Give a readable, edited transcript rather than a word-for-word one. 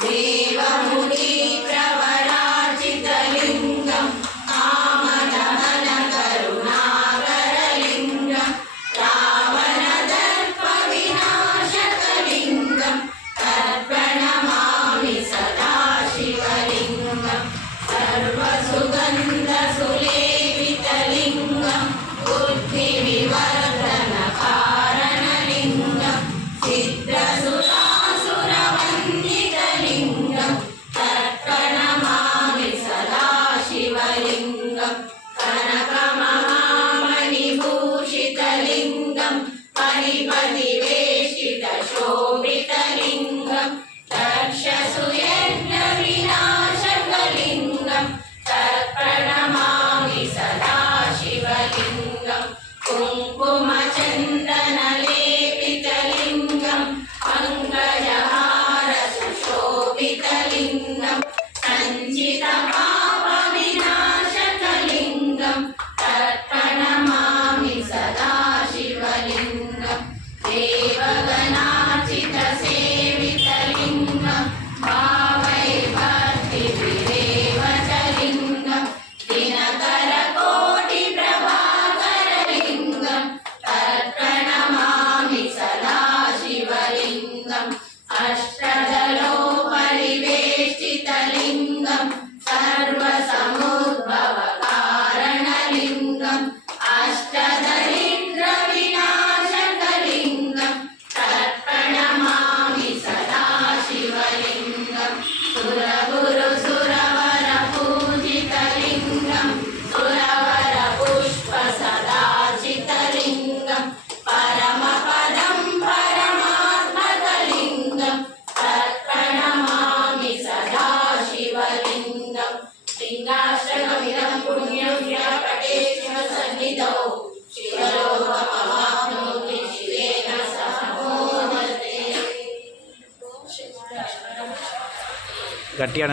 देवमुनि प्रवराजितलिङ्गं कामदहन करुणाकरलिङ्गं रावणदर्पविनाशकलिङ्गं तत्प्रणमामि सदा शिवलिङ्गं सर्वसुगन्धसुलेपितलिङ्गं बुद्धिविवर्धनकारणलिङ्गं सिद्धसुरासुरवन्दितलिङ्गं तत्प्रणमामि सदा शिवलिङ्गं कनकमहामणिभूषितलिङ्गं परिपतिवेष्टितशोभितलिङ्गं दक्षसुयज्ञविनाशकलिङ्गं तत्प्रणमामि सदा शिवलिङ्गं कुङ्कुमचन्दनलेपितलिङ्गं पङ्कजहारसुशोभितलिङ्गं सञ्चितपापविनाशकलिङ्गं तत्प्रणमामि सदा शिवलिङ्गं देवगणार्चितसेवितलिङ्गं भावै भक्तिभिरेव च लिङ्गं दिनकरकोटिप्रभाकरलिङ्गं तत्प्रणमामि सदा शिवलिङ्गम् अष्टदलोपरिवेष्टितलिङ्गं सर्वसमुद्भवकारणलिङ्गम् अष्टदरिद्रविनाशकलिङ्गं तत्प्रणमामि सदा शिवलिङ्गं सुरगुरुसुरवरपूजितलिङ्गं सुरवरपुष्पसदाचितलिङ्गं परमपदं परमात्मकलिङ्गं तत्प्रणमामि सदा शिवलिङ्गं लिङ्गाष्टकमिदं पुण्यं व्यापटे शिवसन्निधौ शिवलोकमवाप्नोति शिवेन सह मोदते गट्टिगा